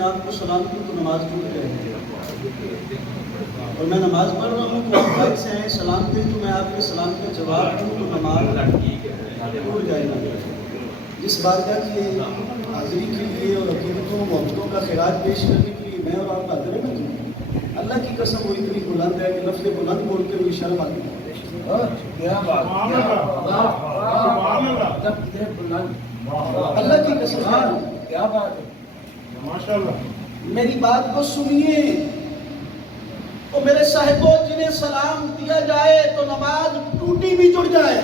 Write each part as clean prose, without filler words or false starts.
نے آپ کو سلام کی تو نماز ٹوٹ جائے گی، اور میں نماز پڑھ رہا ہوں تو آپ بھائی سے ہیں سلام دیں تو میں آپ کے سلام کا جواب دوں تو نماز ٹوٹ جائے گا۔ اس بارگاہ کی حاضری کے لیے اور عقیدتوں محبتوں کا خراج پیش کرنے کے لیے میں اور آپ حاضر ہیں۔ اللہ کی قسم وہ اتنی بلند ہے کہ لفظ بلند بولتے ہوئے شرم آتی ہے۔ اللہ کی قسم کیا بات ہے، ماشاءاللہ۔ میری بات کو سنیے تو میرے صاحبوں جنہیں سلام دیا جائے تو نماز ٹوٹی بھی جڑ جائے۔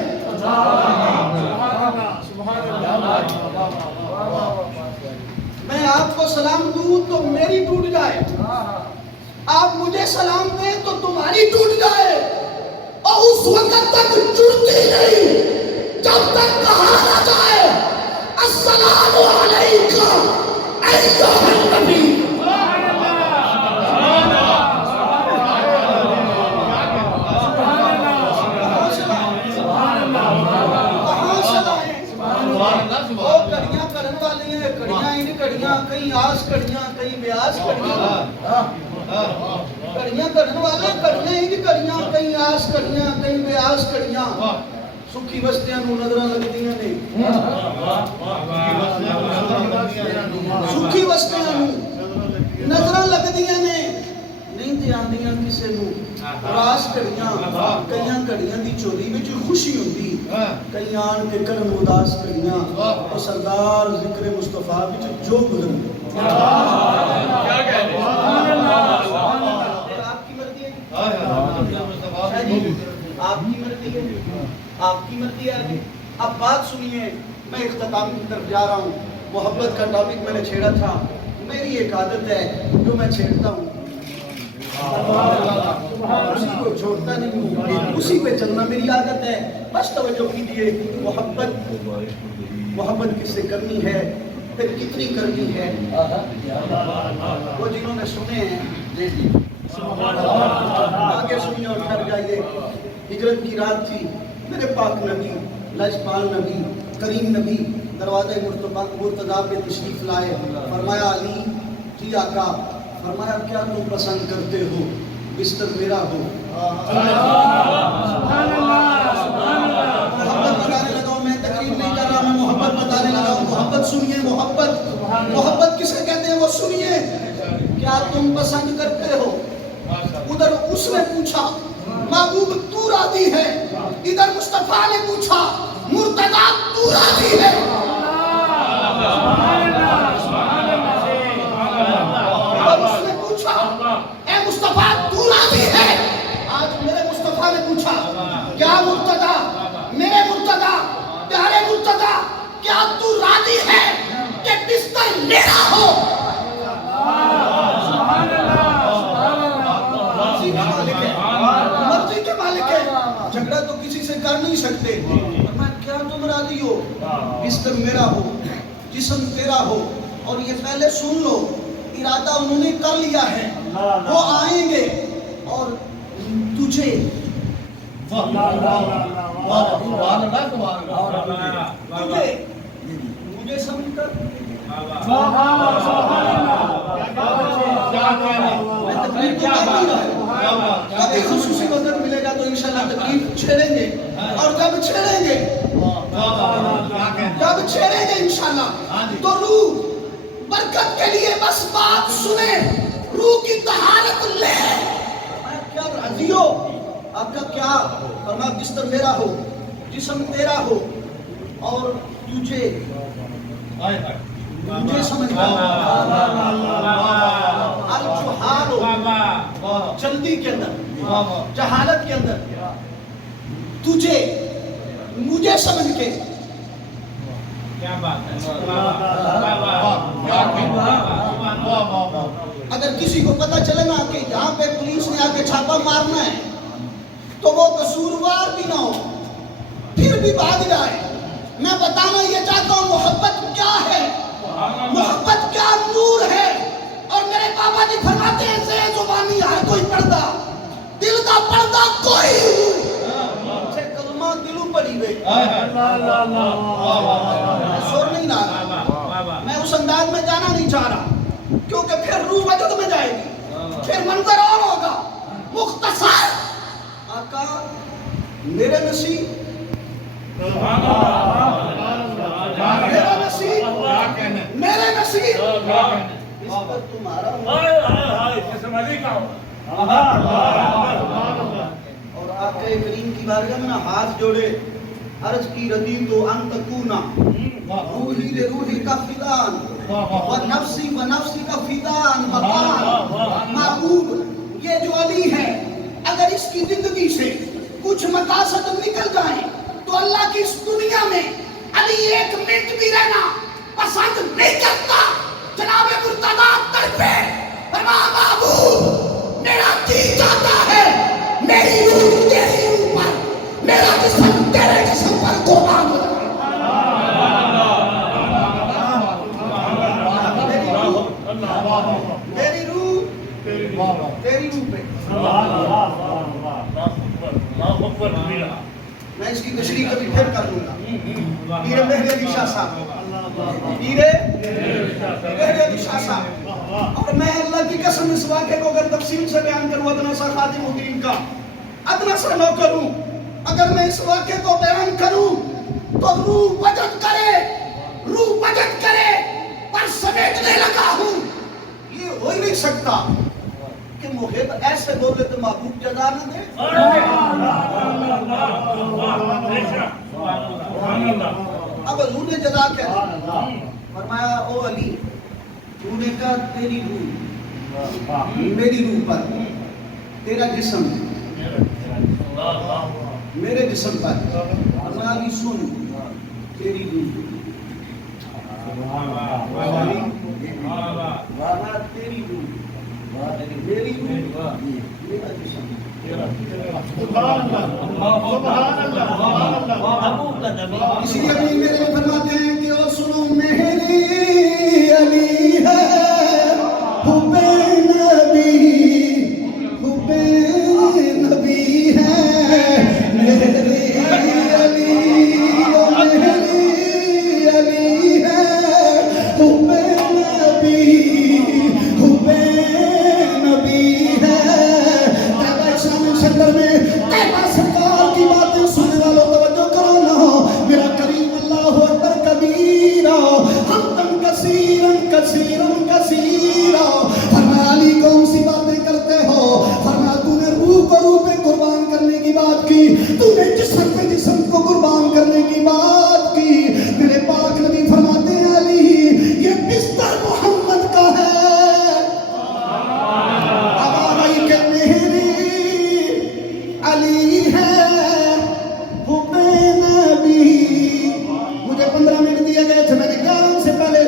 میں آپ کو سلام دوں تو میری ٹوٹ جائے، آپ مجھے سلام دیں تو تمہاری ٹوٹ جائے، اور اس وقت تک جڑتی نہیں جب تک کہا نہ جائے السلام علیکم ایھا النبی۔ کہیں آس کڑیاں کہیں بیاس کڑیاں، کڑیاں کرن والے کڑیاں ہی کڑیاں، کہیں آس کڑیاں کہیں بیاس کڑیاں، سکھی بستیاں نو نظراں لگدیاں نے، سکھی بستیاں نو نظراں لگدیاں نے، نہیں تے آندیاں کسے نو راس کڑیاں، کئیاں کڑیاں دی چولی وچ خوشی ہوندی، کئی آن کے کرن اداس کڑیاں، اور سردار ذکر مصطفیٰ وچ جو گزر کیا کہتے ہیں آپ کی مرضی ہے، آپ کی مرضی ہے، آپ کی مرضی ہے۔ اب بات سنیے، میں اختتام کی طرف جا رہا ہوں۔ محبت کا ٹاپک میں نے چھیڑا تھا، میری ایک عادت ہے جو میں چھیڑتا ہوں اسی کو چھوڑتا نہیں ہوں، اسی پہ چلنا میری عادت ہے۔ بس توجہ کیجیے، محبت کس سے کرنی ہے، پھر کتنی کرنی ہے۔ وہ جنہوں نے سنے ہیں آگے سنیے اور ٹھہر جائیے۔ ہجرت کی رات تھی، میرے پاک نبی، لجپال نبی، کریم نبی دروازہ مرتضیٰ پہ تشریف لائے۔ فرمایا علی جی آقا، فرمایا کیا تم پسند کرتے ہو، بستر میرا ہو۔ محبت بتانے لگا ہوں، میں تقریر نہیں کر رہا، میں محبت بتانے لگا ہوں۔ محبت سنیے، محبت محبت کسے کہتے ہیں وہ سنیے۔ کیا تم پسند کرتے ہو؟ ادھر اس نے پوچھا محبوب تو راضی ہے، ادھر مصطفیٰ نے پوچھا مرتضیٰ تو راضی ہے۔ کیا مرتضیٰ، میرے مرتضیٰ، پیارے مرتضیٰ، کیا تو راضی ہے کہ بستر میرا ہو؟ مرضی کے مالک ہے، جھگڑا تو کسی سے کر نہیں سکتے۔ کیا تم راضی ہو، بستر میرا ہو، جسم تیرا ہو۔ اور یہ پہلے سن لو، ارادہ انہوں نے کر لیا ہے، وہ آئیں گے اور تجھے مجھے سمجھ کر کبھی خصوصی وقت ملے گا تو انشاءاللہ تکلیف چھیڑیں گے، اور جب چھیڑیں گے انشاءاللہ تو روح برکت کے لیے بس بات سنے، روح کی طہارت لے۔ کیا راضی ہو؟ آپ کا کیا؟ فرمایا بستر میرا ہو، جسم تیرا ہو، اور تجھے سمجھتا ہوں الجہال ہو، جلدی کے اندر، جہالت کے اندر، تجھے مجھے سمجھ کے۔ کیا بات ہے، اگر کسی کو پتہ چلے نا کہ یہاں پہ پولیس نے آ کے چھاپا مارنا ہے تو وہ قصوروار بھی نہ ہو، پھر بھی بھاگ جائے۔ میں بتانا یہ چاہتا ہوں محبت کیا ہے، محبت کیا نور ہے۔ اور میرے بابا جی فرماتے ہیں سے زبانی ہے کوئی پردہ، دل کا پردہ کوئی سے کلمہ دلو پڑی گئی۔ سور نہیں رہا، میں اس انداز میں جانا نہیں چاہ رہا، کیونکہ پھر روح وجود میں جائے گی، پھر منظر اور ہوگا مختصر آقا میرے نصیب، میرا نصیب، میرے نصیب اس پر تمہارا اور آقا کریم کی بارگاہ میں ہاتھ جوڑے عرض کی ردیت ان تکونا روحی لروحی کا فدان و نفسی کا فدان مقام محبوب۔ یہ جو علی ہے اگر اس کی زندگی سے کچھ مقاصد نکل جائیں تو اللہ کی اس دنیا میں علی ایک منٹ بھی رہنا پسند نہیں کرتا۔ جناب مرتضیٰ تڑپے فرمایا محبوب میرا جی چاہتا ہے میری روح تیری روح پر، میرا جسم تیرے جسم پر قربان ہو جائے۔ میری روح تیری روح پہ۔ میں اس کی تشریح کبھی پھر کر دوں گا۔ پیر مہر علی شاہ صاحب، پیر مہر علی شاہ صاحب، اور میں اللہ کی قسم اس واقعے کو اگر تفصیل سے بیان کروں، ادنا سا خادم الدین کا ادنا سا نوکر ہوں، اگر میں اس واقعے کو بیان کروں تو روح وجد کرے پر سمیٹنے لگا ہوں۔ یہ ہو ہی نہیں سکتا کہ محب ایسے بولے تو محبوب جزا نہ دے۔ اب حضور نے جزا کیا دی؟ فرمایا او علی تو نے کہا تیری روح میری روح پر، تیرا جسم میرے جسم پر۔ فرمایا علی سن تیری روح تیری روح میری روح میرا جسم۔ اسی لیے ابھی میرے لیے فرماتے ہیں کہ او سنو میری علی ہے حب نبی ہے میری علی، میری علی ہے حب نبی ہے۔ تیبہ اسلامی سنگر میں تیبہ سرکار کی باتیں سننے والوں توجہ کرو نا، میرا کریم اللہ اکبر کبیرہ حمدن کثیرن کثیرن کثیرہ۔ فرمایا علی کون سی باتیں کرتے ہو؟ فرمایا تو نے روح کو روح پہ قربان کرنے کی بات کی، تو نے جسم پہ جسم کو قربان کرنے کی بات کی۔ میرے پاک نبی فرماتے ہیں علی یہ بستر محمد کا ہے۔ علی ہے حب نبی۔ مجھے 15 منٹ دیے گئے تھے، میں نے 11 سے پہلے،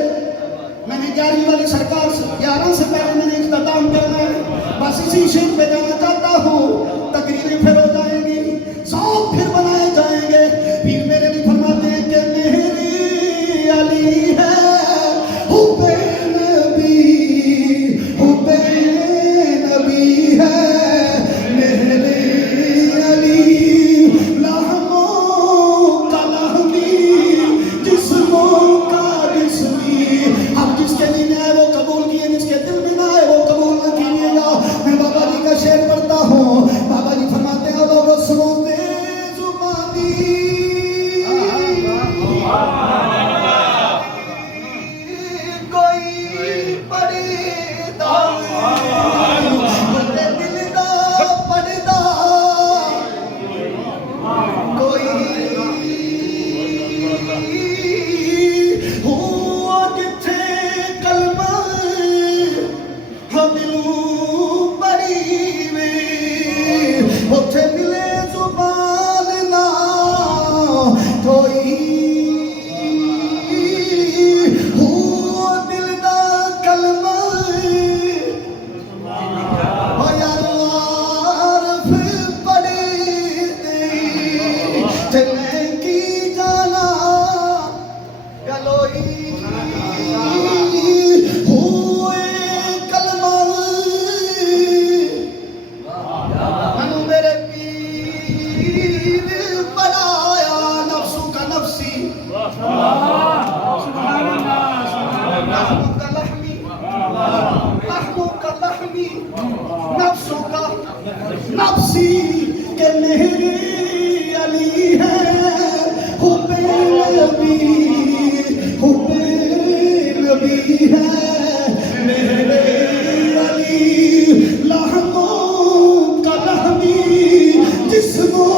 میں نے 11ویں والی سرکار سے 11 سے پہلے میں نے اختتام کرنا ہے۔ بس اسی شیٹ پہ جانا چاہتا ہوں، تقریریں پھر ہو جائیں گی، سانگ پھر بنائے جائیں گے۔ پھر میرے بھی فرماتے ہیں کہ میری علی ہے حب نبی، حب نبی ہے میرے شیر میرے علی ہے حب نبی ہے میرے علی لہموں کا لہمی جسموں